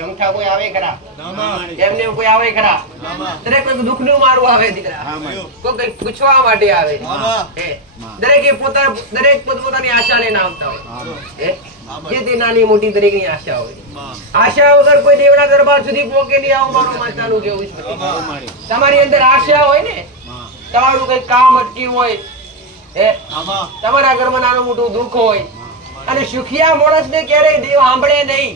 ચમઠા કોઈ આવે ખરા? એમને કોઈ આવે ખરા? દરેક કોઈ દુઃખ નું મારું આવે દીકરા, કોઈ કઈ પૂછવા માટે આવે. દરેક પોતપોતાની આશા લઈને આવતા હોય. જે તે નાની મોટી દરેક ની આશા હોય. આશા વગર કોઈ દેવના દરબાર સુધી પહોંચે નહીં, આવું મારું માતાનું કેવું છે. તમારી અંદર આશા હોય ને, તમારું કઈ કામ અટક્યું હોય, તમારા ઘરમાં નાનું મોટું દુઃખ હોય, અને સુખિયા માણસ ને ક્યારેય દેવ સાંભળે નહીં.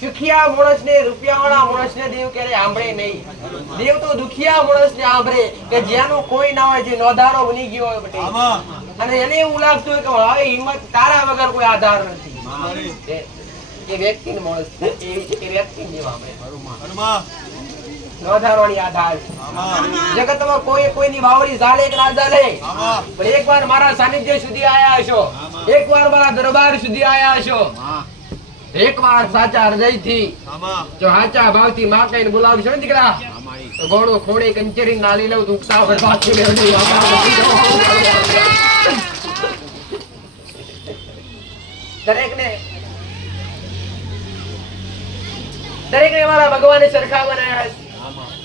સુખિયા માણસ ને, રૂપિયા વાળા માણસ ને દેવ ક્યારેય સાંભળે નહીં. દેવ તો દુખિયા માણસ ને સાંભળે કે જેનું કોઈ ના હોય, જે નોધારો બની ગયો હોય બટે, અને એને એવું લાગતું હોય કે હવે હિંમત તારા વગર કોઈ આધાર નથી. એ વ્યક્તિ ને માણસ એ વ્યક્તિ ને સાંભળે. નોધારોની આધાર જગતમાં કોઈની વાવડી ઝાલે કે ના ઝાલે, પણ એકવાર મારા સાનિધ્ય સુધી આયા હશો, એકવાર મારા દરબાર સુધી આયા હશો, એકવાર સાચા હૃદયથી જો સાચા ભાવથી માં કહીને બોલાવશો ને દીકરા, તો ઘોડો ખોડે કંચરી નાલી લઉં તું ઉતાવળ પાછી લેવડી. દરેક ને મારા ભગવાને સરખા બનાવ્યા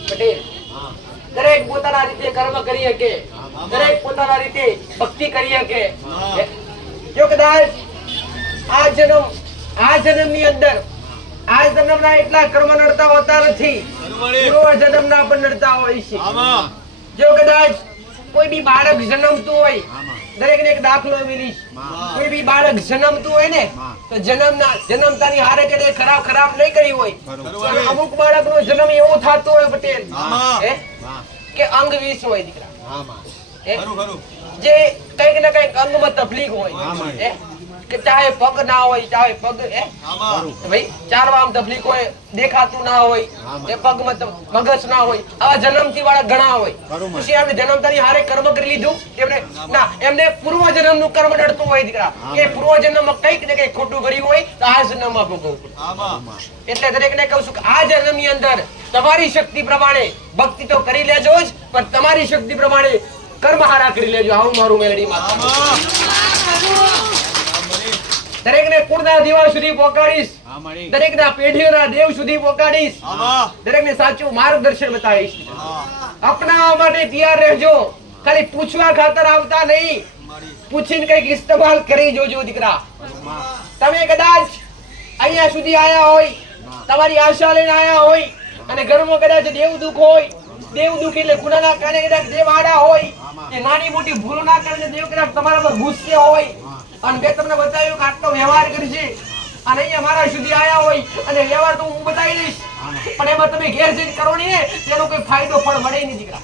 છે. દરેક પોતાના રીતે કર્મ કરી શકે, દરેક પોતાના રીતે ભક્તિ કરી શકે. જો કદાચ આ જન્મની અંદર આ જન્મના એટલા કર્મ નડતા હોતા નથી, પૂર્વ જન્મના પણ નડતા હોય છે. જો કદાચ કોઈ બી બાળક જન્મતું હોય, દરેક ને એક દાખલો મિલીશ, કોઈ બી બાળક જન્મતું હોય ને, તો જન્મતાની હારે કે ખરાબ નહીં કરી હોય, અમુક બાળક નો જન્મ એવો થતો હોય પટેલ કે અંગ 20 હોય દીકરા, જે કઈક ને કઈક અંગમાં તકલીફ હોય, કે ચાહે પગ ના હોય, ચાહે પગ ભાઈ ચારવામાં તકલીફ હોય, દેખાતું ના હોય, એ પગમાં મગજ ના હોય, આવા જન્મથી વાળા ઘણા હોય. પછી આપણે જન્મતાની હારે કર્મ કરી લીધું, એમને પૂર્વ જન્મ નું કર્મ નડતું હોય દીકરા, કે પૂર્વ જન્મમાં કઈક ને કઈક ખોટું કર્યું હોય તો આ જન્મમાં ભોગવવું પડે. એટલે દરેક ને કહું છું કે આ જન્મ ની અંદર તમારી શક્તિ પ્રમાણે ભક્તિ તો કરી લેજો જ, પણ તમારી શક્તિ પ્રમાણે કર્મ હારા કરી લેજો. આવું મારું મેલડી માં દરેક ને કુળના દીવા સુધી પહોંચાડીશ, દરેક ના પેઢીઓના દેવ સુધી પહોંચાડીશ, દરેક ને સાચું માર્ગદર્શન બતાવીશ. અપનાવવા માટે તૈયાર રહેજો, ખાલી પૂછવા ખાતર આવતા નહીં, પૂછીને કઈક ઇસ્તેમાલ કરી જોજો દીકરા. તમે કદાચ અહીંયા સુધી આયા હોય, તમારી આશા લઈને આયા હોય, અને ઘરમાં કદાચ દેવ દુઃખ હોય, દેવ દુઃખ એટલે ગુનાના કારણે કદાચ દેવ આડા હોય, કે નાની મોટી ભૂલોના કારણે દેવ કદાચ તમારા પર ગુસ્સે હોય, અને મેં તમને બતાવ્યું કે આટલો વ્યવહાર કરશે, અને અહીંયા મારા સુધી આયા હોય, અને વ્યવહાર તો હું બતાવી દઈશ, પણ એમાં તમે ઘેર જઈને કરો ને, તેનો કોઈ ફાયદો ફળ મળે નહીં દીકરા.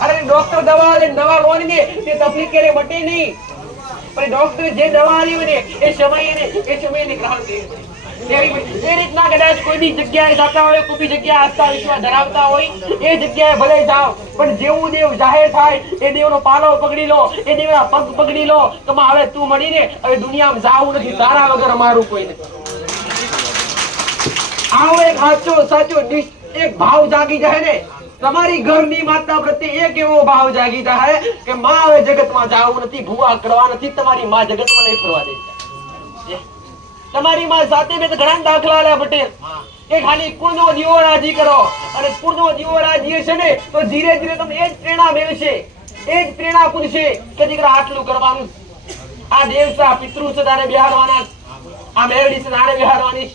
અરે ડોક્ટર દવા લે, દવા લો ને, તે તકલીફ ક્યારે મટે નહીં, પણ ડોક્ટર જે દવા આલી હોય ને એ સમયે ગ્રહણ કરી. એ રીતના કદાચ કોઈ બી જગ્યાએ જતા હોય, કોઈ બી જગ્યાએ આસ્થા વિશ્વાસ ધરાવતા હોય, એ જગ્યાએ ભલે જાઓ, પણ જેવું દેવ જાહેર થાય એ દેવનો પાલો પકડી લો, એ દેવના પગ પકડી લો, તો હવે તું મળીને હવે દુનિયામાં જાવું નથી, તારા વગર અમારું કોઈ નથી. આવો એક સાચો એક ભાવ જાગી જાય ને, તમારી ઘરની માતા પ્રત્યે એક એવો ભાવ જાગી જાય કે માં હવે જગતમાં જાવું નથી, ભૂવા કરવા નથી, તમારી માં જગતમાં નહીં ફરવા દે. તમારી માં સાથે મેં ઘણા દાખલા આલ્યા પટેલ, કે ખાલી કુળનો દીવો રાજી કરો, અને કુળનો દીવો રાજી છે ને તો ધીરે ધીરે તમને એ જ પ્રેરણા મેળશે, એ જ પ્રેરણા પૂછશે કે દીકરા આટલું કરવાનું, આ દેવ છે, આ પિતૃ છે તારે બિહારવાના, આ મેરડી છે તારે બિહારવાની,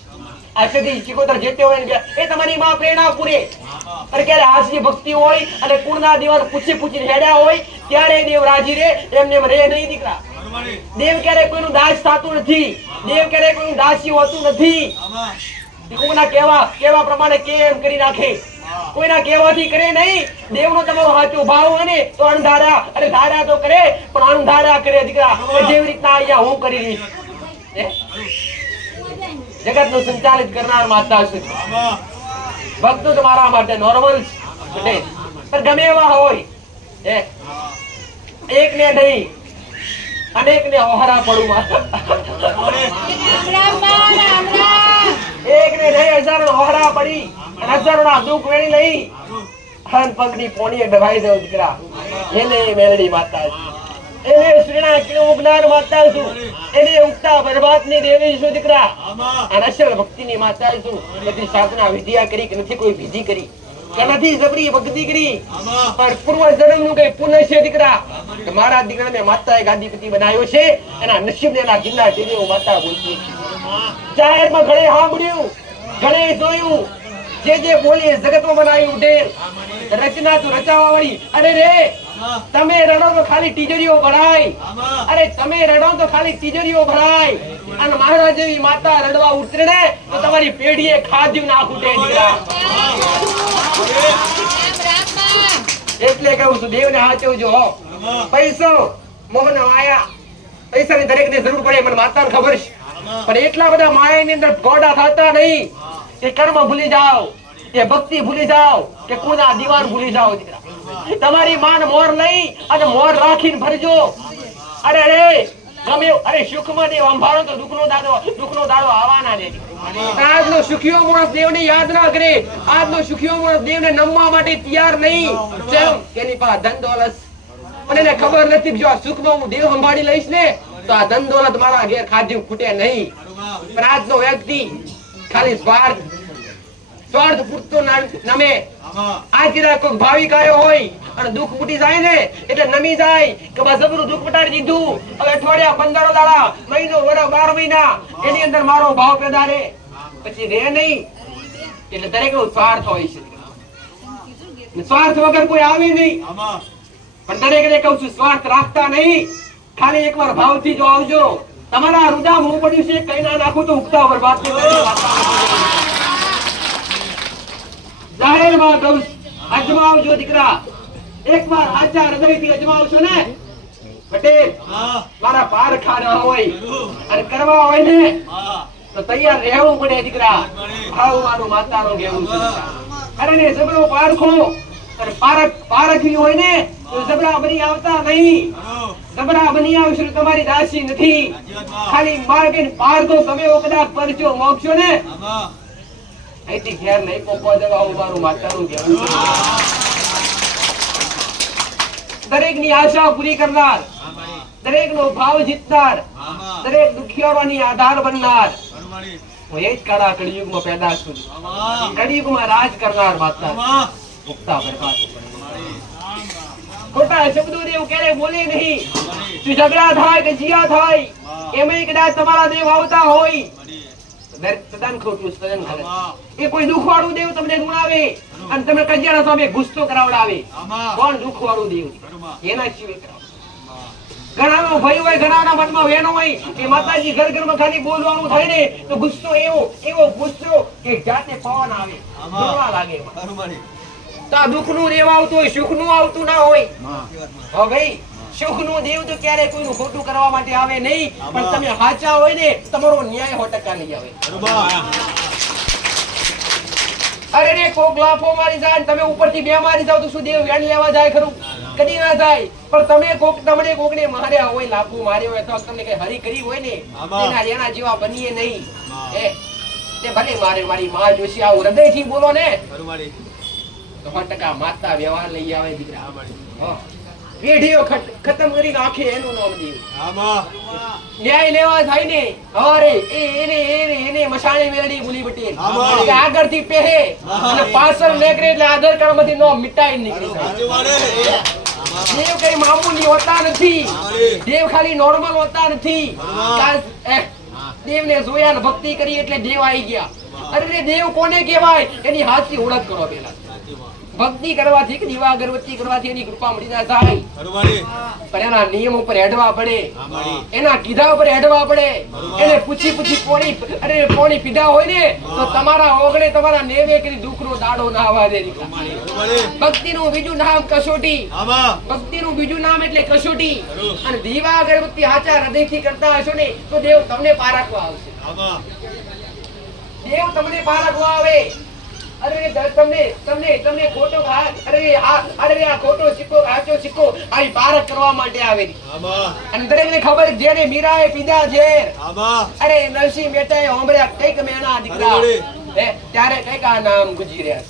આ સદી ચિકોતર જેતે હોય એ તમારી માં પ્રેરણા પૂરે. અને ક્યારે હાસની ભક્તિ હોય અને કુળના દીવાને પૂછીને હેડ્યા હોય ત્યારે દેવ રાજી રે, એમને રે નહીં દીકરા. દેવ ક્યારે કોઈનું દાસ થતું નથી, દેવ ક્યારે કોઈનું દાસી હોતું નથી. કોઈના કેવા પ્રમાણે કેમ કરી નાખે, કોઈના કહેવાથી કરે નહીં. દેવનો તમારો સાચો ભાવ હોય ને તો અણધારા, અને ધારા તો કરે પણ અણધારા કરે દીકરા, જેવી રીતના અહીંયા હું કરી રહીશ. જગત નું સંચાલિત કરનાર માતા છે. ભક્તો તમારા માટે નોર્મલ છે, પણ ગમે એવા હોય, એક ને નહીં અનેક ને ઓહરા પડું, એક ને નહીં હજારો ઓહરા પડી, હજારો ના દુઃખ વેણી લઈ પગની પોણીએ દબાઈ દઉં દીકરા, એને મેલડી માતા છે. એને શ્રીના કેવું જ્ઞાન માતા છું, એને ઉગતા બરબાદની દેવી છું દીકરા. આ અસલ ભક્તિની માતા છું. બધી સાધના વિદ્યા કરી કે નથી કોઈ વિધિ કરી કે નથી જબરી ભક્તિ કરી, પણ પૂર્વ જન્મનું કઈ પુણ્ય છે દીકરા. મારા દીકરાને માતાએ ગાદીપતિ બનાવ્યો છે, એના નસીબને એના જિલ્લા દેવીઓ માતા બોલતી છે. જાહેરમાં ઘણે સાંભળ્યું, ઘણે જોયું, જે બોલી જગતમાં બનાવી ઉઠે રચના તો રચાવા વાળી. અરે રે તમે રડો તો ખાલી તિજોરીઓ ભરાય, અરે તમે રડો તો ખાલી તિજોરીઓ ભરાય, અને મહારાજ જેવી માતા રડવા ઉતરે ને તો તમારી પેઢીએ ખાધ્યું ના ખૂટે દીકરા. એટલે કહું છું દેવને સાચવજો. પૈસો મોહન માયા, પૈસાની દરેકને જરૂર પડે, મને માતાને ખબર છે, પણ એટલા બધા માયાની અંદર ગોડા થતા નહીં કે કર્મ ભૂલી જાઓ, કે ભક્તિ ભૂલી જાઓ, કે કોના દીવાન ભૂલી જાઓ દીકરા. તમારી માન મોર લઈ અને મોર રાખીને ભરજો. અરે રે ગમે અરે સુખમાં દેવ સંભાળો તો દુઃખનો દાડો આવવાના દે. આજનો સુખીઓ માણસ દેવને યાદ ના કરે, આજનો સુખીઓ માણસ દેવને નમવા માટે તૈયાર નહીં. કેમ કે એની પાસે ધન દોલત, પણ એને ખબર નથી જો આ સુખમાં હું દેવ સંભાળી લઈશ ને તો આ ધન દોલત મારા ઘેર ખાધ્યું ખૂટે નહીં. પણ આજનો વ્યક્તિ ખાલી સ્વાર્થ પૂરતો નમે. આ કિરા કોઈ ભાવિક આવ્યો હોય અને દુઃખ ઉઠી જાય ને એટલે નમી જાય કે બસ જબરું દુઃખ પટાડી દીધું, હવે અઠવાડિયા 15 દાડા મહિનો વરા 12 મહિના એની અંદર મારો ભાવ પેદા રે, પછી રે નહીં. એટલે દરેક નો સ્વાર્થ હોય છે, સ્વાર્થ વગર કોઈ આવે નહીં. પણ દરેકને કહું છું સ્વાર્થ રાખતા નહીં, ખાલી એકવાર ભાવથી જો આવજો. તમારા રુદા મોં પડ્યું છે કઈ ના નાખું તો ઉગતા બરબાદ થઈ જાય. જાહેરમાં કહું અજમાવજો દીકરા, એકવાર આચા હૃદયથી અજમાવશો ને પટેલ મારા પારખા ન હોય અને કરવા હોય ને તો તૈયાર રહેવું પડે દીકરા. ભાવ મારું માતાનો કહેવું છે. અરે ને જબરો પારખો અને પારખવી હોય ને તો જબરા બની આવતા નહીં. જબરા બની આવશો તમારી દાસી નથી. ખાલી માર્ગે પારખો તમે કદાચ પરચો મોક્ષો ને અહીંથી ઘેર નહીં પોપવા દેવા મારું માતાનું કહેવું છે. દરેક ની આશા પૂરી કરનાર, દરેક નો ભાવ જીતનાર, દરેક દુખિયારોની આધાર બનનાર હું એ જ કાળા કળિયુગમાં પેદા છું. કળિયુગમાં રાજ કરનાર માતા મુક્તા બરબાદ. ખોટા શબ્દો દેવ ક્યારે બોલે નહીં. શું ઝઘડા થાય કે જીયા થાય એમાં કદાચ તમારા દેવ આવતા હોય તદ્દન ખોટું, તદ્દન ગલત. એ કોઈ દુઃખ વાળું દેવ તમને ગુણાવે અને તમે કજિયાના સામે ગુસ્સો કરાવડાવે. કોણ દુઃખ વાળું દેવ? એના સિવાય કરાવે. ઘણાનો ભય હોય, ઘણાના મનમાં વેનો હોય કે માતાજી ઘર ઘરમાં ખાલી બોલવાનું થાય ને તો ગુસ્સો એવો ગુસ્સો કે જાતે પવન આવે, દોડવા લાગે. તો આ દુઃખનું દેવ આવતું હોય, સુખનું આવતું ના હોય. હા ભાઈ, સુખનું દેવ તો ક્યારે કોઈનું ખોટું કરવા માટે આવે નહીં, પણ તમે સાચા હોય ને તમારો ન્યાય 100% લઈ આવે. અરે ને કોક લાફો મારી જાય તમે ઉપરથી બે મારી જાવ તો શું દેવ વેણ લેવા જાય ખરું? કદી ના જાય. પણ તમે તમને કોકને માર્યા હોય, લાફો માર્યો હોય અથવા તમને કઈ હરી કરી હોય ને એના જેવા બનીએ નહીં. તે ભલે મારે મારી માં જોશી આવું હૃદયથી બોલો ને તો 100% માતા વ્યવહાર લઈ આવે દીકરા. પેઢીઓ ખતમ કરી નાખે એનું નામ દેવ. ન્યાય લેવા થાય ને અરે એને મસાણી મેળડી બોલી પટેલ આગળથી પહેરે અને પાછળ નીકળે એટલે આધાર કાર્ડ માંથી નો મિટાઈ નીકળી જાય. દેવ કઈ મામૂલી હોતા નથી, દેવ ખાલી નોર્મલ હોતા નથી. દેવને જોયા ને ભક્તિ કરી એટલે દેવ આવી ગયા. અરે દેવ કોને કહેવાય એની હાથથી ઓળખ કરો. પેલા ભક્તિ કરવાથી કે દીવા અગરબત્તી કરવાથી એની કૃપા મળી ના થાય, પણ એના નિયમ ઉપર હેડવા પડે, એના કીધા ઉપર હેડવા પડે. એને પૂછી પોણી પીધા હોય ને તો તમારા ઓગણે તમારા નેવે કરી દુઃખનો દાડો ના આવવા દે. ભક્તિનું બીજું નામ કસોટી, ભક્તિનું બીજું નામ એટલે કસોટી. અને દીવા અગરબત્તી હાચા હૃદયથી કરતા હશો ને તો દેવ તમને પારખવા આવશે. દેવ તમને પારખવા આવે. અરે તમને ખોટો આ ખોટો સિક્કો સાચો સિક્કો આવી પારખ કરવા માટે આવે. અને દરેકને ખબર જેને મીરાએ પીધા છે અરે નરસિંહ મહેતાએ હોંભળ્યા કઈક મેણા દીકરા ત્યારે કઈક આ નામ ગુજી રહ્યા.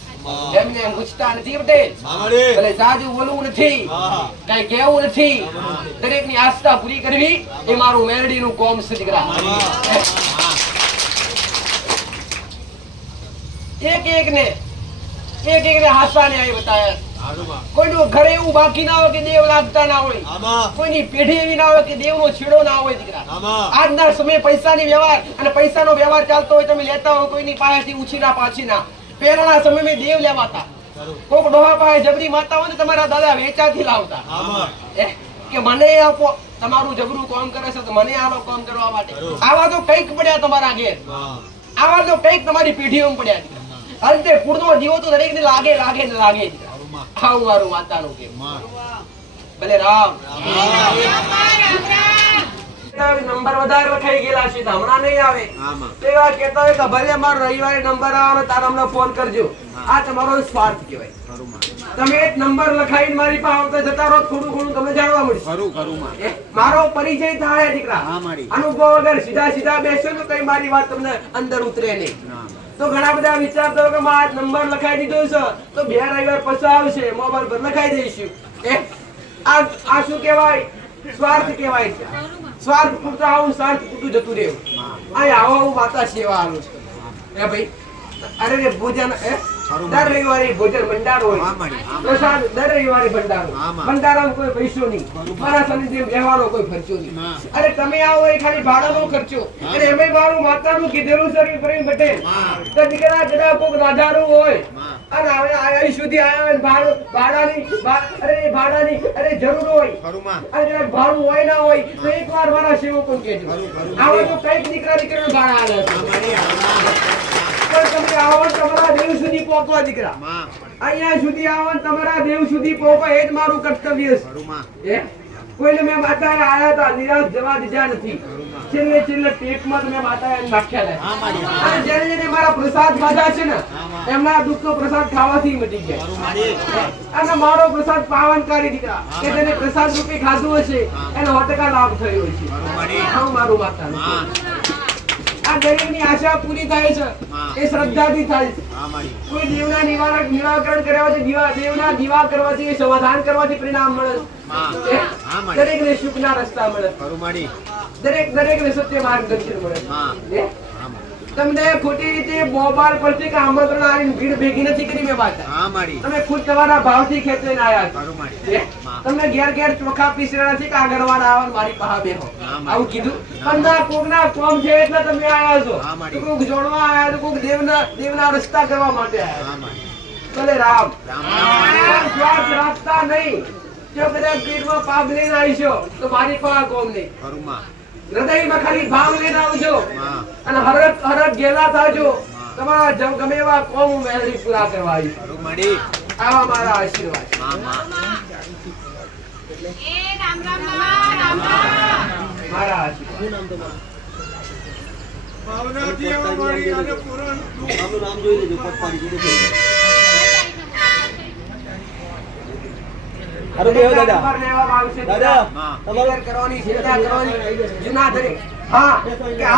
એમને એમ પૂછતા નથી પટેલ. ભલે જાજુ બોલવું નથી, કઈ કહેવું નથી, દરેકની આસ્થા પૂરી કરવી એ મારું મેરડીનું કોમ છે દીકરા. એક એક ને હાસાને આવી બતાવ્યા. કોઈનું ઘરે એવું બાકી ના હોય કે દેવ લાગતા ના હોય, કોઈની પેઢી એવી ના હોય કે દેવનો છેડો ના હોય દીકરા. આજના સમયે પૈસાની વ્યવહાર અને પૈસાનો વ્યવહાર ચાલતો હોય, તમે લેતા હોય કોઈની પાસેથી ઉછીના પાછીના. પહેલાના સમયમાં દેવ લેવાતા, કોક ડોહા પાસે જબરી માતા હોય ને તમારા દાદા વેચાથી લાવતા કે મને આપો, તમારું જબરું કામ કરે છે તો મને આલો કામ કરવા માટે. આવા તો કઈક પડ્યા તમારા ઘેર, આવા તો કઈક તમારી પેઢીઓમાં પડ્યા દીકરા. અંતે પૂરનો જીવો તો દરેક ને લાગે દીકરા. આવું મારું માતાનું કેમ. ભલે રામ નંબર વધારે લખાઈ ગયેલા છે, હમણાં નહીં આવે. એવા કહેતા હોય કે ભલે મારો રવિવારે નંબર આવે તારે અમને ફોન કરજો. આ તમારો સ્વાર્થ કહેવાય. તમે એક નંબર લખાઈને મારી પાસે આવતા જતા રહો, થોડું ઘણું તમને જાણવા મળશે. મારો પરિચય થાય દીકરા. અનુભવ વગર સીધા બેસો તો કઈ મારી વાત તમને અંદર ઉતરે નહીં. તો ઘણા બધા વિચારતો કે આ નંબર લખાઈ દીધો છે તો 2 રવિવાર પછી આવશે, મોબાઈલ પર લખાઈ દઈશું. આ શું કહેવાય? સ્વાર્થ કહેવાય છે. સ્વાર્થ પૂરતા આવું, સ્વાર્થ પૂરતું જતું રહેવું. આવું માતા સેવા આલું છે ભાઈ. અરે ભોજન દર રવિવારે ભોજન ભંડાર હોય, પ્રસાદ દર રવિવારે ભંડારો. ભંડારામાં કોઈ પૈસો નહીં, મારા સાનિધ્ય બેહવાનો કોઈ ખર્ચો નહીં. અરે તમે આવો એ ખાલી ભાડાનો ખર્ચો. અને એમાં મારું માતાનું કીધેલું છે પ્રવીણ પટેલ તો દીકરા કદાચ કોઈક રાધારું હોય અને હવે અહીં સુધી આવ્યા ભાડાની જરૂર હોય અને કદાચ ભાડું હોય ના હોય તો એકવાર મારા સેવકો કહેજો. આવા તો કઈક દીકરા દીકરીને ભાડા આલે છે. તમે આવો તમારા દેવ સુધી પહોંચવા દીકરા. અહીંયા સુધી આવો તમારા દેવ સુધી પહોંચવા એ જ મારું કર્તવ્ય છે. કોઈને મેં માતા આયા હતા, નિરાશ જવા દીધા નથી. છેલ્લે પેટમાં તમે માતા નાખ્યા. અને જેને મારા પ્રસાદ ખાધા છે ને એમના દુઃખનો પ્રસાદ ખાવાથી મટી ગયા. અને મારો પ્રસાદ પાવનકારી દીકરા કે જેને પ્રસાદ રૂપે ખાધું હશે એને 100% લાભ થયો છે. હું મારું માતાનું આ દરેકની આશા પૂરી થાય છે એ શ્રદ્ધાથી થાય છે. કોઈ દેવના નિરાકરણ કરવાથી, દેવના દીવા કરવાથી, સમાધાન કરવાથી પરિણામ મળે. દરેકને સુખના રસ્તા મળે, દરેકને સત્ય માર્ગદર્શન મળે. તમને ખોટી રીતે મોબાઈલ પરથી કે આમંત્રણ આવીને ભીડ ભેગી નથી કરી. મેં વાત તમે ખુદ તમારા ભાવથી ખેંચીને આવ્યા. તમને ઘેર ચોખા પીસરા નથી કે આગળવાળ આવે મારી પાસે બેહો આવું કીધું. પણ કોકના કોમ છે એટલે તમે આવ્યા છો. કોક જોડવા આવ્યા તો કોક દેવના રસ્તા કરવા માટે આવ્યા. ભલે રામ સ્વાર્થ રાખતા નહીં. જો કદાચ પેટમાં પાપ લઈને આવીશો તો મારી પાસે કોમ નહીં. હૃદયમાં ખાલી ભાવ લઈને આવજો અને હરક ગેલા થાજો. તમારા ગમે એવા કોમ મેળવી પૂરા કરવા આવી. આવા મારા આશીર્વાદ. મારા આશીર્વાદ.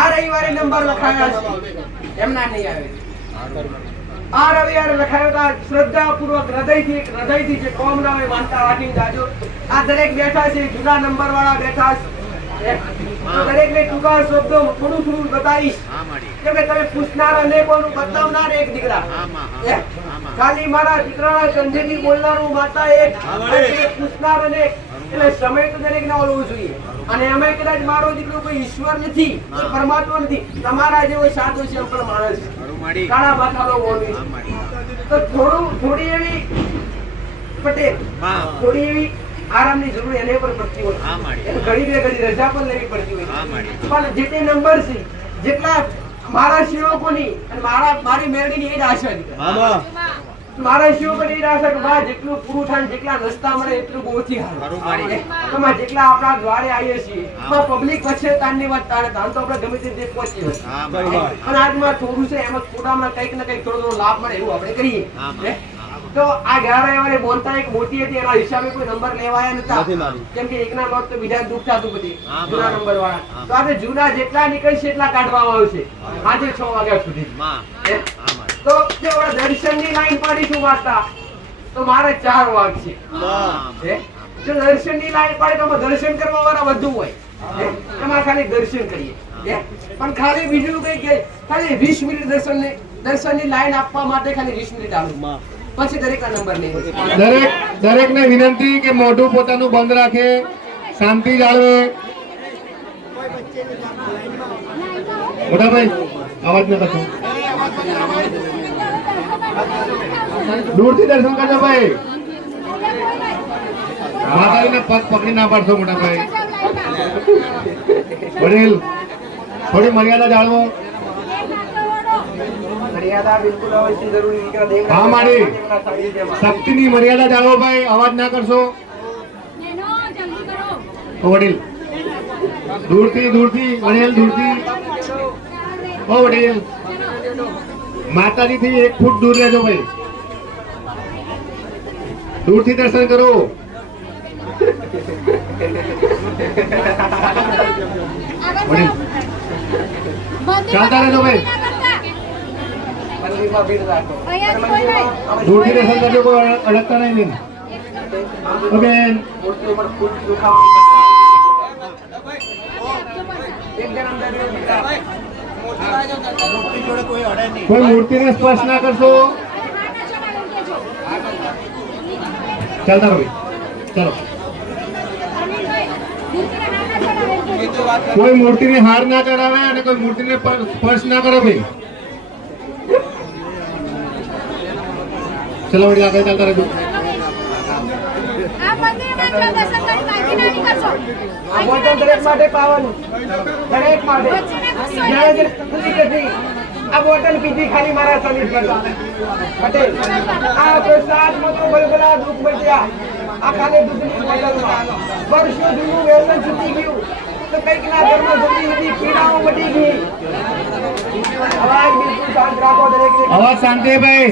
રવિવારે નંબર લખાયા છે એમના નહીં આવે. આ રવિવારે લખાયો શ્રદ્ધા પૂર્વક હૃદયથી જે કોમ ના હોય માનતા રાખીને જાજો. આ દરેક બેઠા છે, જૂના નંબર વાળા બેઠા છે. દરેક ને ટૂંકા શબ્દો થોડું બતાવીશ કેમ કે તમે પૂછનારા ને કોઈનું બતાવનાર એક દીકરા. ખાલી મારા દીકરાના કંઠેથી બોલનારું માતા એક, પૂછનાર અને એટલે સમય તો દરેક ને ઓળવું જોઈએ. અને એમાં કદાચ મારો દીકરો કોઈ ઈશ્વર નથી, કોઈ પરમાત્મા નથી, તમારા જેવો સાધુ છે પણ માણસ કાળા બાથાનો બોલવી. તો થોડી એવી પટેલ થોડી એવી આરામની જરૂર એને પર પડતી હોય. ઘડી બે ઘડી રજા પણ લેવી પડતી હોય. પણ જેટલી નંબર છે, જેટલા મારા સેવકોની અને મારી મેળવીની એ જ આશા છે. મારા સેવકોની એ જ આશા કે બા જેટલું પૂરું થાય, જેટલા રસ્તા મળે એટલું બહુથી સારું. તમે જેટલા આપણા દ્વારે આવીએ છીએ પબ્લિક વચ્ચે તારની વાત તારે તાન તો આપણે ગમે તે પહોંચી હોય. અને આજમાં થોડું છે એમાં થોડામાં કંઈક ને કંઈક થોડો લાભ મળે એવું આપણે કરીએ. તો આ 11 રવિવારે બોલતા એક મોટી હતી એના હિસાબે કોઈ નંબર લેવાયા નતા. કેમ કે એકના લોટ તો બીજા દુઃખ થતું બધી જૂના નંબર વાળા. તો આપણે જૂના જેટલા નીકળશે એટલા કાઢવામાં આવશે આજે 6 વાગ્યા સુધી. તો જો દર્શનની લાઈન પાડીશું માતા તો મારે 4 વાગ છે જો દર્શનની લાઈન પાડી તો દર્શન કરવા વાળા વધુ હોય એમાં ખાલી દર્શન કરીએ પણ ખાલી બીજું કઈ કે ખાલી 20 મિનિટ દર્શનની લાઈન આપવા માટે ખાલી 20 મિનિટ આલું પછી દરેકના નંબર નહીં દરેકને વિનંતી કે મોઢું પોતાનું બંધ રાખે, શાંતિ જાળવે. મોટા ભાઈ અવાજ ન કરશો, દૂરથી દર્શન કરજો ભાઈ. માતાજીને પગ પકડી ના પાડશો મોટા ભાઈ. વડીલ થોડી મર્યાદા જાળવો. હા મારી શક્તિની મર્યાદા જાળવો ભાઈ, અવાજ ના કરશો. વડીલ દૂરથી વડીલ દૂરથી. ઓ વડીલ માતાજી થી 1 ફૂટ દૂર રહેજો ભાઈ, દૂરથી દર્શન કરો. વડીલ ચાલતા રહેજો ભાઈ, દૂરથી દર્શન કરજો, કોઈ અડકતા નહીં. બેન કોઈ મૂર્તિને સ્પર્શ ના કરશો. ચાલતા રહો ચાલો. કોઈ મૂર્તિને હાર ના કરાવે અને કોઈ મૂર્તિને સ્પર્શ ના કરે ભાઈ. ચલો વળી આગળ ચાલતા રહેજો. દરેક માટે પાવાનું, દરેક માટે આ બોટલ પીધી ખાલી મારા સમીપ પટેલ. આ પ્રસાદમાં તો બલબલા દુઃખ બચ્યા. આ ખાલી દૂધની બોટલમાં વર્ષો જૂનું વ્યસન છૂટી ગયું તો કઈક ના ઘરમાં જતી હતી, પીડાઓ મટી ગઈ. અવાજ બિલકુલ શાંત રાખો દરેક. અવાજ શાંતિ ભાઈ.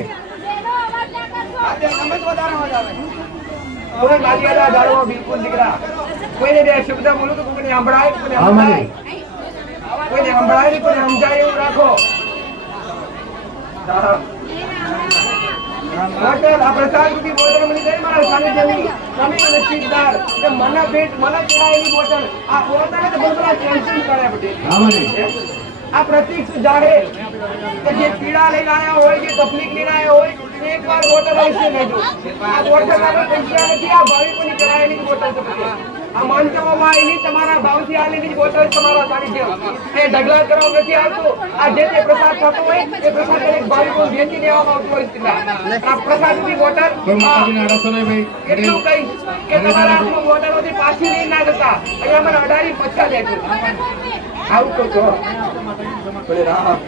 કોઈ મર્યાદા જાળવો બિલકુલ દીકરા. કોઈને 2 શબ્દ બોલું તો કોઈને સંભળાય, કોઈને સમજાય એવું રાખો. બોટલ આ પ્રસાદ રૂપી બોટલ મળી જાય મારા સાનિધ્યની. તમે નસીબદાર કે મને ચડાયેલી બોટલ આ બોટલ તો બધા કેન્સલ કરે બધી. આ પ્રતીક જાણે કે જે પીડા લઈને આવ્યા હોય કે તકલીફ લઈને આવ્યા હોય એકવાર બોટલ આવી લેજો. આ બોટલ આપણે પૈસા નથી, આ ભાવિકોની ચડાયેલી બોટલ છે. આ માનવામાં આવેલી તમારા ભાવથી આવેલી બોટલ તમારા સાનિધ્ય એ ઢગલા કરવા નથી આવતું. આ જે તે પ્રસાદ થતો હોય એ પ્રસાદ એક ભાવિકો વેચી દેવામાં આવતું હોય. આ પ્રસાદની બોટલ એટલું કઈ કે તમારા હાથમાં બોટલોથી પાછી લઈ ના જતા અહીંયા મને અડાડી પછા લેજો. આવું તો છો બોલે રામ.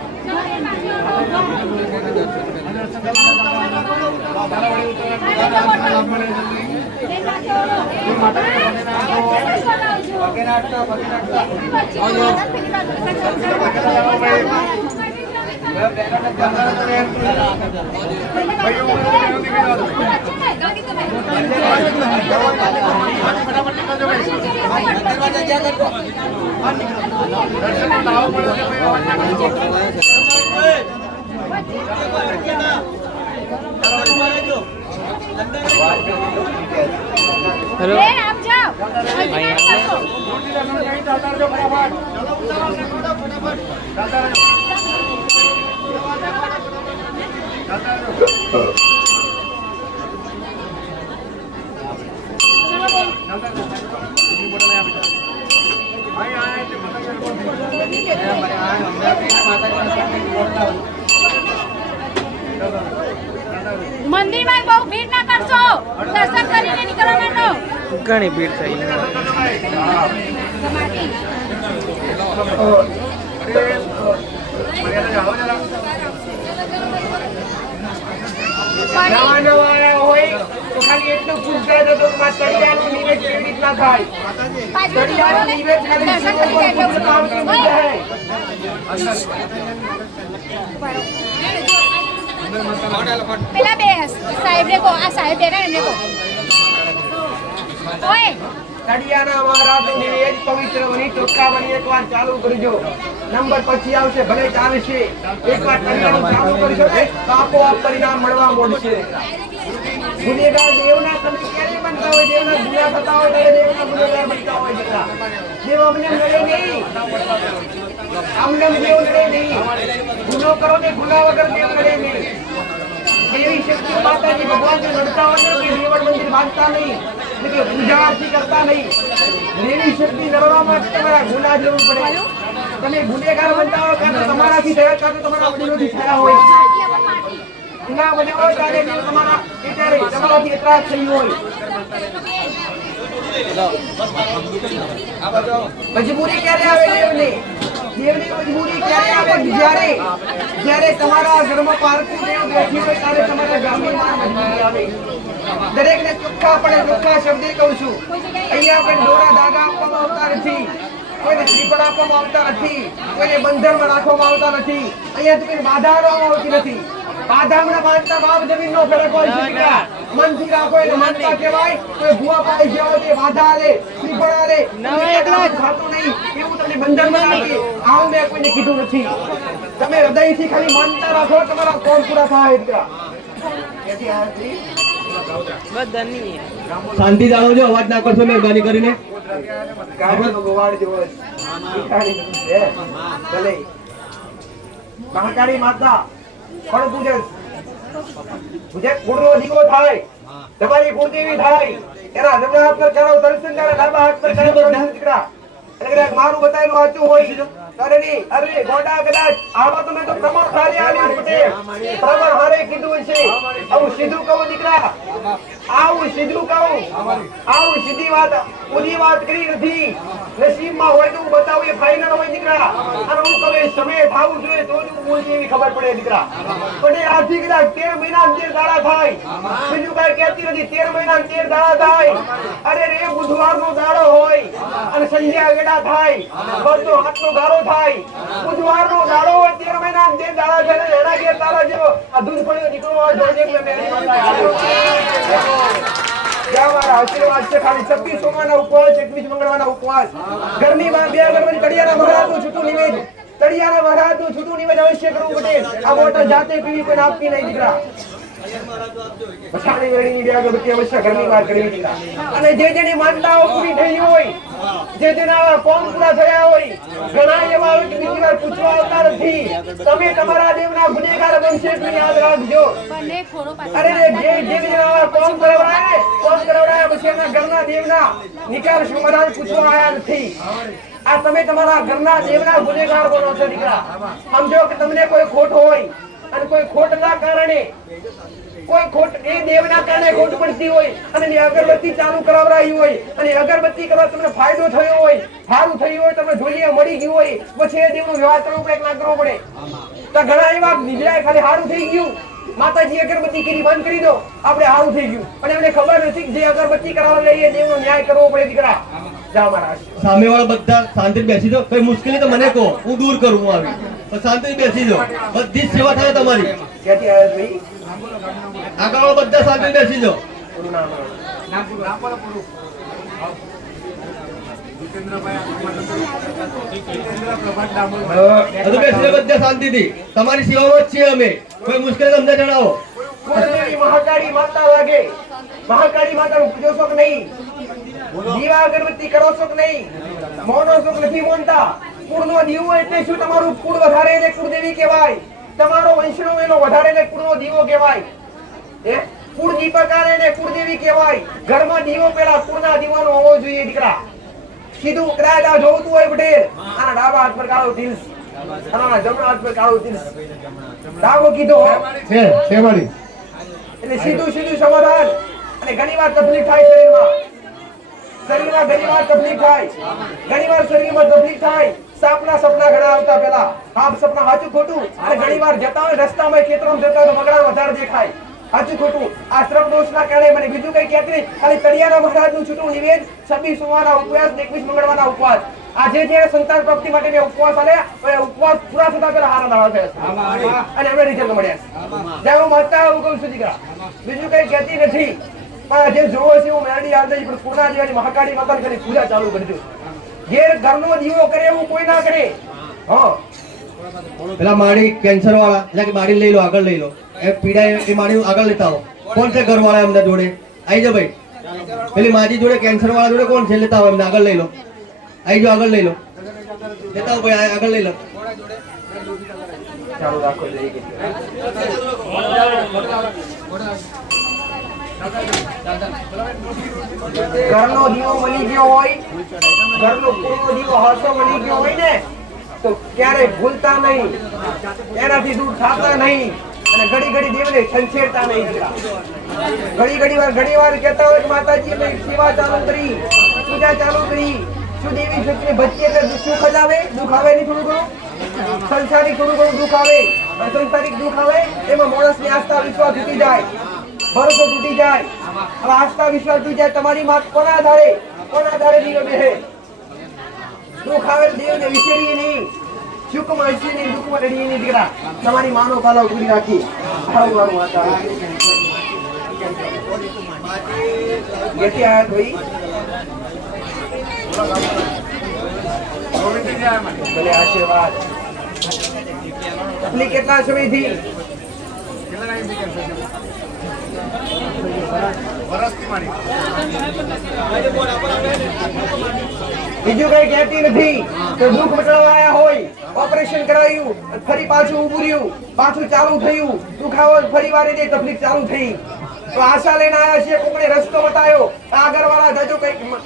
हेलो आप जाओ मंदिर में बहुत भीड़ ना करशो, दर्शन કરીને નીકળવાનો. ઘણી ભીડ થઈ. નવા હોય તો ખાલી એટલું પૂછતા જતો કે મારા ચડિયાનું નિવેદ કેવી રીતના થાય. ચડિયાનું નિવેદ ખાલી પેલા બે સાહેબ ને કો, આ સાહેબ બેઠા એમને કો. ઓય ચડિયાના મહારાજનું નિવેદ પવિત્ર બની ચોખ્ખા બની એકવાર ચાલુ કરજો. નંબર પછી આવશે ભલે ચાલશે એકવાર કરવાનું ચાલુ કરશો ને તો આપોઆપ પરિણામ મળવા મળશે ગુનેગાર દેવના તમે ક્યારે બનતા હોય દેવના ગુના થતા હોય ત્યારે દેવના ગુનેગાર બનતા હોય દીકરા દેવ અમને નડે નહીં અમને દેવ નડે નહીં ગુનો કરો ને ગુના વગર દેવ નડે નહીં દેવી શક્તિ માતાજી ભગવાન જે લડતા હોય કે દેવળ મંદિર ભાગતા નહીં કે પૂજા આરતી કરતા નહીં દેવી શક્તિ લડવા માટે તમારા ગુના જરૂર પડે તમે ગુનેગાર બનતા હો કાં તો તમારાથી થયા કાં તો તમારા વડીલોથી થયા હોય ગુના બન્યો હોય ત્યારે દેવ તમારા ત્યારે તમારાથી એતરાજ થઈ હોય મજબૂરી ક્યારે આવે દેવની મજબૂરી ક્યારે આવે જ્યારે તમારા ઘરમાં પારકું દેવ બેઠી હોય ત્યારે તમારા ઘરની મજબૂરી આવે દરેક ને ચોખ્ખા શબ્દે કહું છું અહીંયા કોઈ દોરા ધાગા આપવામાં આવતા નથી કોઈને શ્રીફળ આપવામાં આવતા નથી કોઈને બંધનમાં રાખવામાં આવતા નથી અહીંયા તો કોઈ બાધા આવતી નથી બાધામણા બાંધતા બાપ જમીન નો ફરક હોય છે મનથી રાખો એટલે માનતા કહેવાય કોઈ ભૂવા પાઈ જાવ તે બાધા આલે શ્રીફળ આલે ખાતું નહીં એવું તમને બંધનમાં રાખી આવું મેં કોઈને કીધું નથી તમે હૃદયથી ખાલી માનતા રાખો તમારા કોમ પૂરા થાય દીકરા શાંતિ જાળવજો, અવાજ ના કરશો મહેરબાની કરીને. મહાકાળી માતા ફળ પૂજે કુળનો દીકરો થાય તમારી કુળદેવી થાય એના જમણા હાથ પર ચડાવો દર્શન કરે ડાબા હાથ પર ચડાવો દીકરા એટલે મારું બતાવેલું સાચું હોય અરે ગોડા કદાચ આવા તો મેં તો પ્રમાણ સારી આલ્યું છે પ્રમાણ હારે કીધું છે આવું સીધું કહું દીકરા આવું સીધું કહું આવું સીધી વાત પૂરી વાત કરી નથી નસીબમાં હોય તો બતાવું એ ફાઇનલ હોય દીકરા અને હું કહે સમય થાવું જોઈએ તો જ બોલતી એવી ખબર પડે દીકરા પણ આથી કદાચ 13 મહિના 13 દાડા થાય બીજું કઈ કહેતી નથી 13 મહિના 13 દાડા થાય અરે રે બુધવારનો દાડો હોય અને સંધ્યા વેડા થાય બધો હાથનો ગાળો થાય બુધવારનો દાડો હોય 13 મહિના 13 દાડા થાય એના ઘેર તારા જેવો આ દૂધ પડ્યો દીકરો હોય જોજે કે મેં આશીર્વાદ છે ખાલી 26 સોમવારના ઉપવાસ 21 મંગળવારના ઉપવાસ ઘરની બહાર બે અગરબત્તી તળિયાના મહારાજનું છૂટું નિવેદ તળિયાના મહારાજનું છૂટું નિવેદ અવશ્ય કરવું પડે આ બોટલ જાતે પીવી કોઈ આપતી નહીં દીકરા પછાડી વેડીની બે અગરબત્તી અવશ્ય ઘરની બહાર કરવી દીકરા અને જે જેની માનતાઓ પૂરી થઈ હોય જે જેના કોમ પૂરા થયા હોય ઘણા એવા હોય કે બીજી વાર પૂછવા આવતા નથી તમે તમારા દેવના ગુનેગાર બનશે તો યાદ રાખજો અરે જે જેના કોમ કરાવડાય પછી એના ઘરના દેવના નિકાલ સમાધાન પૂછવા આવ્યા નથી આ તમે તમારા ઘરના દેવના ગુનેગાર બનો છો દીકરા સમજો કે તમને કોઈ ખોટ હોય અને કોઈ ખોટના કારણે કોઈ ખોટ એ દેવના કારણે ખોટ પડતી હોય અને અગરબત્તી ચાલુ કરાવરાઈ હોય અને અગરબત્તી કરવા તમને ફાયદો થયો હોય સારું થયું હોય તમને જોઈએ મળી ગયું હોય પછી એ દેવનો વ્યવહાર કરવો પડે ના કરવો પડે તો ઘણા એવા નિર્ણય ખાલી સારું થઈ ગયું માતાજી અગરબત્તી કરી બંધ કરી દો આપણે સારું થઈ ગયું પણ એમને ખબર નથી જે અગરબત્તી કરાવવા લઈએ દેવનો ન્યાય કરવો પડે દીકરા જા મહારાજ સામેવાળા બધા શાંતિથી બેસી જાઓ. કઈ મુશ્કેલી તો મને કહો, હું દૂર કરું. હું આવી પણ શાંતિથી બેસી જાઓ. બધી જ સેવા થાય તમારી. ક્યાંથી આવ્યા ભાઈ આગળ બધા શાંતિથી બેસી જાઓ. બધા શાંતિથી તમારી સેવામાં જ છીએ અમે. કોઈ મુશ્કેલી તમને જણાવો. મહાકાળી માતા લાગે મહાકાળી માતા પૂજો કે નહીં દીવા અગરબત્તી કરો છો કે નહીં મૌનો છો કે નથી મોનતા કુળનો દીવો એટલે શું તમારું કુળ વધારે એટલે કુળદેવી કહેવાય તમારો વંશનો એનો વધારે એટલે કુળનો દીવો કહેવાય એ કુળ દીપકારે ને કુળદેવી કહેવાય ઘરમાં દીવો પેલા કુળના દીવાનો હોવો જોઈએ દીકરા સીધું કદાચ આ જોતું હોય પટેલ આના ડાબા હાથ પર કાળો તિલસ આના જમણા હાથ પર કાળો તિલસ ડાબો કીધો છે મારી એટલે સીધું સમાધાન અને ઘણીવાર તકલીફ થાય શરીરમાં ઘણીવાર તકલીફ થાય સપના ઘણા આવતા પેલા આપ સપના સાચું ખોટું અને ઘણીવાર જતા હોય રસ્તામાં ખેતરમાં જતા હોય મગડા વધારે દેખાય સાચું ખોટું આ શ્રમ દોષના કારણે મને બીજું કઈ કહેતી નહીં ખાલી તળિયાના મહારાજનું છૂટું નિવેદ 26 સોમવારના ઉપવાસ 21 મંગળવારના ઉપવાસ આજે જે સંતાન પ્રાપ્તિ માટે મેં ઉપવાસ આલ્યા ઉપવાસ પૂરા થતા પેલા હારા દાવા થયા અને એમને રિઝલ્ટ મળ્યા જ્યાં હું માતા હું કહું છું દીકરા બીજું કઈ કહેતી નથી પણ જે જોવો છે હું મેરડી આવી દઈ પણ પૂર્ણા જેવાની મહાકાળી માતાની ખાલી પૂજા ચાલુ કરજો ઘેર ઘરનો દીવો કરે એવું કોઈ ના કરે હા પેલા માડી કેન્સર વાળા એટલે કે માડી લઈ લો, આગળ લઈ લો. એ પીડા એ માડી આગળ લેતા આવો. કોણ છે ઘર વાળા એમના જોડે? આવી જાઓ ભાઈ. પેલી માજી જોડે કેન્સર વાળા જોડે કોણ છે? લેતા આવો એમને, આગળ લઈ લો. આવી જાઓ, આગળ લઈ લો. લેતા આવો ભાઈ, આગળ લઈ લો. ચાલુ રાખો જઈ કે ઘરનો દીવો મળી ગયો હોય, ઘરનો પૂરો દીવો હસો મળી ગયો હોય ને તો ક્યારે ભૂલતા નહીં, એનાથી દૂર થતા નહીં અને ઘડી ઘડી દેવને છંછેડતા નહીં. ઘણી વાર કહેતા હોય કે માતાજી મેં સેવા ચાલુ કરી, પૂજા ચાલુ કરી, શું દેવી શક્તિને ભજતી એટલે સુખ જ આવે? દુઃખ આવે નહીં? થોડું ઘણું સંસારિક થોડું ઘણું દુઃખ આવે. સંસારિક દુઃખ આવે એમાં માણસની આસ્થા વિશ્વાસ તૂટી જાય, ભરોસો તૂટી જાય. હવે આસ્થા વિશ્વાસ તૂટી જાય તમારી માં કોના આધારે દીવો બેહે? દુઃખ આવે દેવને વિસરીએ નહીં, સુખમાં હસીએ નહીં, દુઃખમાં રડીએ નહીં. દીકરા તમારી માનો કાલો પૂરી રાખી. સારું મારું માતા કેટલી આયા ભાઈ? ભલે આશીર્વાદ. તકલીફ કેટલા સમયથી? બીજું કઈ કહેતી નથી તો દુઃખ મટાડવા આવ્યા હોય, ઓપરેશન કરાવ્યું, ફરી પાછું ઉભું રહ્યું, પાછું ચાલુ થયું, દુખાવો ફરી વાર તકલીફ ચાલુ થઈ તો આશા લઈને આવ્યા છીએ, કોકને રસ્તો બતાવ્યો, આગળ વાળા જજો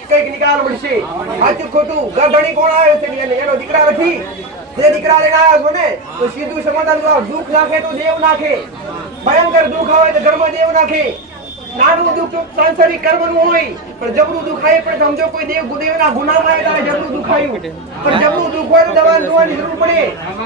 કઈક નિકાલ મળશે. સાચું ખોટું? ઘણી કોણ આવ્યો છે? એનો દીકરા નથી. જે દીકરા લઈને આવ્યા છો ને તો સીધું સમાધાન કરો. દુઃખ નાખે તો દેવ નાખે, ભયંકર દુઃખ આવે તો ઘરમાં દેવ નાખે. નાનું દુઃખ સાંસારિક કર્મનું હોય પણ જબરું દુખાય પણ સમજો કોઈ દેવના ગુનામાં આવે ત્યારે જબરું દુખાયું. પણ જબરું દુઃખ હોય તો દવા જોવાની જરૂર પડે.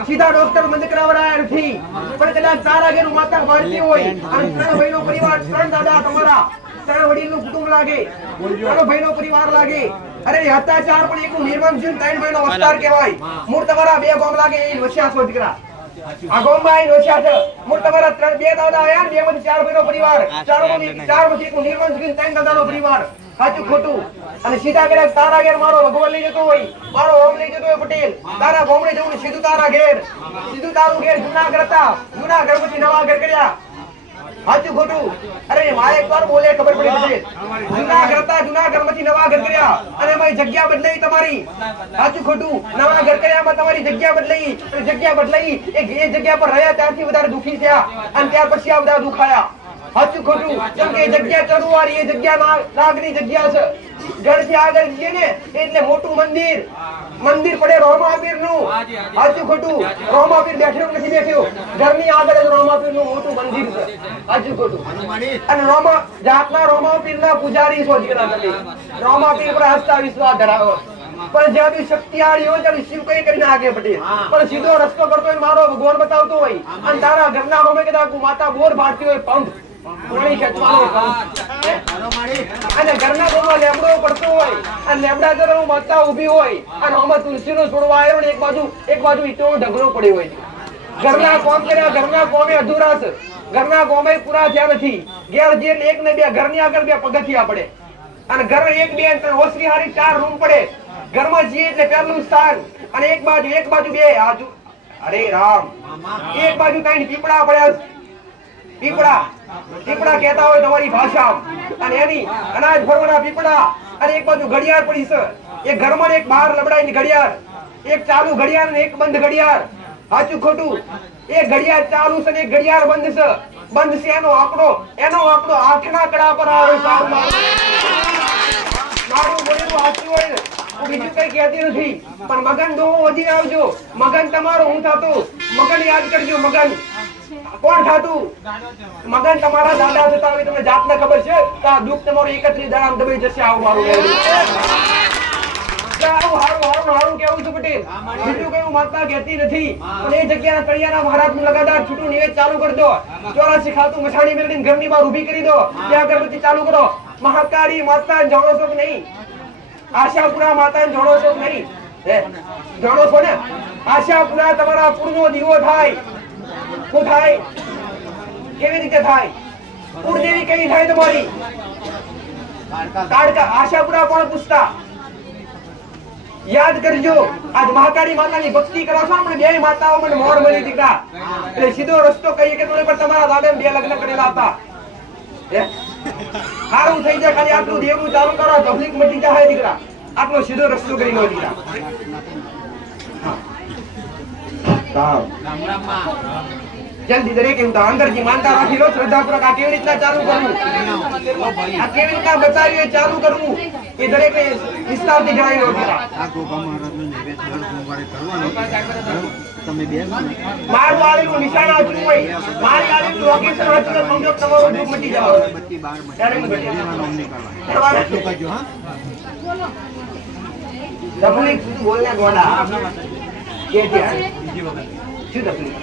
સીધા ડોક્ટર બંધ કરાવડાયા નથી. પણ કદાચ તારા ઘેર માતા વાળતી હોય અને 3 ભાઈનો પરિવાર, 3 દાદા તમારા, 3 વડીલનું કુટુંબ લાગે, 3 ભાઈનો પરિવાર લાગે. અરે હતા 4 પણ એકનું નિર્મમ છે, 3 ભાઈનો વસ્તાર કહેવાય. મૂળ તમારા 2 ગામ લાગે એ વસ્યા છો દીકરા. આ ગામમાં આવીને વસ્યા છે. મૂળ તમારા 2 દાદા આવ્યા, 2 માંથી 4 ભાઈનો પરિવાર, 4 માંથી એકનું નિર્મમ છે, 3 દાદાનો પરિવાર. સાચું ખોટું? અને સીધા કદાચ તારા ઘેર મારો ભગવાન લઈ જતો હોય, મારો ઓમ લઈ જતો હોય પટેલ, તારા ગામડે જવું સીધું તારા ઘેર, સીધું તારું ઘેર. જૂનાગઢ હતા, જૂનાગઢ પછી નવા ઘર કર્યા. સાચું ખોટું? અરે મારે એક વાર બોલે ખબર પડી છે. જૂનાગઢ હતા, જૂનાગઢ માંથી નવા ઘર કર્યા અને અમારી જગ્યા બદલાઈ તમારી. સાચું ખોટું? નવા ઘર કર્યામાં તમારી જગ્યા બદલાઈ, જગ્યા બદલાઈ એ જગ્યા પર રહ્યા ત્યારથી વધારે દુખી થયા અને ત્યાર પછી આ બધા દુખાયા. સાચું ખોટું? કેમ કે એ જગ્યા ચડવારી, એ જગ્યા નાગની જગ્યા છે. ઘરથી આગળ જઈએ ને એટલે મોટું મંદિર પડે રોમાપીર નું. સાચું ખોટું? રોમાપીર બેઠેલું નથી બેઠ્યું, ઘરની આગળ જ રોમાપીર નું મોટું મંદિર છે. સાચું ખોટું? અને જાતના રોમાપીર ના પૂજારી છો દીકરા તમે. રોમાપીર પર આસ્થા વિશ્વાસ ધરાવો પણ જ્યાં બી શક્તિ આડી હોય ત્યારે શિવ કઈ કરીને આગે પટેલ પણ સીધો રસ્તો કરતો હોય, મારો ભગવાન બતાવતો હોય અને તારા ઘરના હોમે કદાચ માતા બોર ભાળતી હોય, પંખ કોણી ખેંચવાનો અને ઘરના ગોમાં લેબડો પડતો હોય અને લેબડા જરા માતા ઊભી હોય અને આમાં તુલસીનો છોડવા આવ્યો ને એક બાજુ ઈંટોનો ઢગલો પડ્યો હોય. ઘરના કોમ કર્યા, ઘરના કોમે અધૂરા છે, ઘરના કોમે પૂરા થયા નથી. ઘેર જે 1 ને 2 ઘરની આગળ 2 પગથિયા પડે અને ઘર 1 2 3 ઓસરી હારી 4 રૂમ પડે. ઘરમાં જઈએ એટલે પહેલું સ્થાન અને એક બાજુ 2 અરે રામ, એક બાજુ 3 પીપળા પડ્યા. પીપળા કહેતા હોય તમારી ભાષામાં અને એની અનાજ ભરવાના પીપળા અને એક બાજુ ઘડિયાળ પડી છે. એક ઘરમાં એક બહાર લબડાઈની ઘડિયાળ, એક ચાલુ ઘડિયાળ અને એક બંધ ઘડિયાળ. સાચું ખોટું? એક ઘડિયાળ ચાલુ છે અને એક ઘડિયાળ બંધ છે. બંધ છે એનો આંકડો 8ના કડા પર આવે. સારું મારું બોલેલું સાચું હોય ને હું બીજું કઈ કહેતી નથી પણ મગન દોહો વધી આવજો. મગન તમારો હું થતું, મગન યાદ કરજો. મગન કોણ થાતું? મગન તમારા દાદા થતા હોય. તમને જાતને ખબર છે કે આ દુઃખ તમારું 31 દાડામાં દબાઈ જશે. આવું મારું હારું કેવું છું પટેલ. બીજું કયું માતા કહેતી નથી પણ એ જગ્યાના તળિયાના મહારાજનું લગાતાર છૂટું નિવેદ ચાલુ કરી દો. 84 ખાતું મછાણી મેળવીને ઘરની બહાર ઊભી કરી દો. ત્યાં અગરબત્તી ચાલુ કરો. મહાકાળી માતા જાણો છો કે નહીં? આશાપુરા માતા જાણો છો કે નહીં? જાણો છો ને? આશાપુરા તમારા પૂરનો દીવો થાય. શું થાય? કેવી રીતે થાય? કુળદેવી કઈ થાય તમારી? કાળકા. આશાપુરા કોણ પૂછતા? યાદ કરજો આજ મહાકાળી માતાની ભક્તિ કરો છો આપણે બે માતાઓ મને મોર મળી દીકરા એટલે સીધો રસ્તો કહીએ કે તમે પણ તમારા દાદા બે લગ્ન કરેલા હતા સારું થઈ જાય ખાલી આટલું દેવનું ચાલુ કરો પબ્લિક મટી જાય દીકરા આટલો સીધો રસ્તો કરી લો દીકરા જલ્દી દરેક એવું અંદરથી માનતા રાખી લો શ્રદ્ધાપૂર્વક આ કેવી રીતના ચાલુ કરવું આ કેવી રીતના બતાવ્યું એ ચાલુ કરવું એ દરેક વિસ્તારથી જણાવી લો દીકરા મારું આવેલું નિશાન વાંચવું હોય મારી આવેલું લોકેશન વાંચવું હોય સમજો તમારું દુઃખ મટી જવાનું તકલીફ બોલને ગોડા કે ત્યાં શું તકલીફ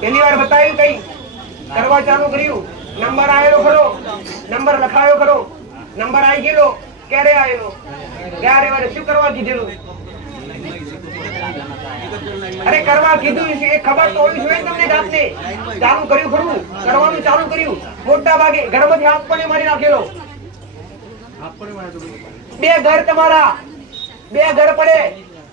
પહેલી વાર બતાવ્યું કઈ કરવા ચાલુ કર્યું નંબર આવેલો ખરો નંબર લખાયો ખરો નંબર આવી ગયેલો ક્યારે આવેલો ક્યારે વારે શું કરવા કીધેલું અરે કરવા કીધું છે એ ખબર તો હોવી જોઈએ તમને જાતને ચાલુ કર્યું ખરું કરવાનું ચાલુ કર્યું મોટા ભાગે ઘરમાંથી હાથ પણ મારી નાખેલો બે ઘર તમારા બે ઘર પડે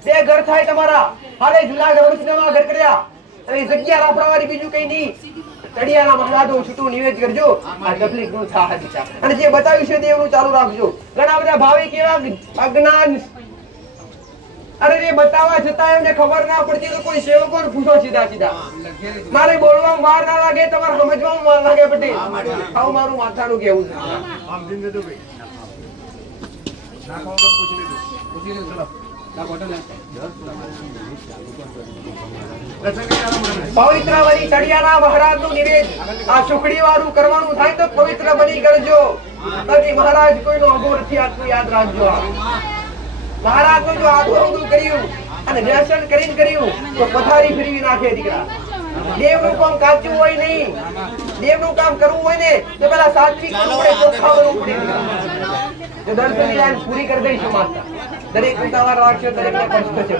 બે ઘર થાય તમારા હાલે જુનાગઢ વડોદરામાં ઘર કર્યા અને જગ્યા રાફડાવાળી બીજું કઈ નહીં તળિયાના મહારાજો છૂટું નિવેદ કરજો આ તકલીફ નું સાહસ છે અને જે બતાવ્યું છે તે એવું ચાલુ રાખજો ઘણા બધા ભાવિક એવા અજ્ઞાન અરે જે બતાવવા છતાં એમને ખબર ના પડતી તો કોઈ સેવકો પૂછો સીધા સીધા મારે બોલવામાં વાર ના લાગે તમારે સમજવામાં વાર લાગે પટેલ આવું મારું માથાનું કેવું છે પવિત્ર બની તળિયાના મહારાજનું નિવેદ આ સુખડી વાળું કરવાનું થાય તો પવિત્ર બની કરજો બાકી મહારાજ કોઈનો અઘો નથી આટલું યાદ રાખજો મહારાજનું જો આઘું કર્યું અને વ્યસન કરીને કર્યું તો પથારી ફેરવી નાખે દીકરા દેવનું કામ કાચું હોય નહીં દેવનું કામ કરવું હોય ને તો પેલા સાત્વિક કરવું પડે ચોખ્ખા કરવું પડે જો દર્શનની લાઈન પૂરી કરી દઈશું માતા દરેક ઉતાવળ રાખશો દરેકને કષ્ટ છે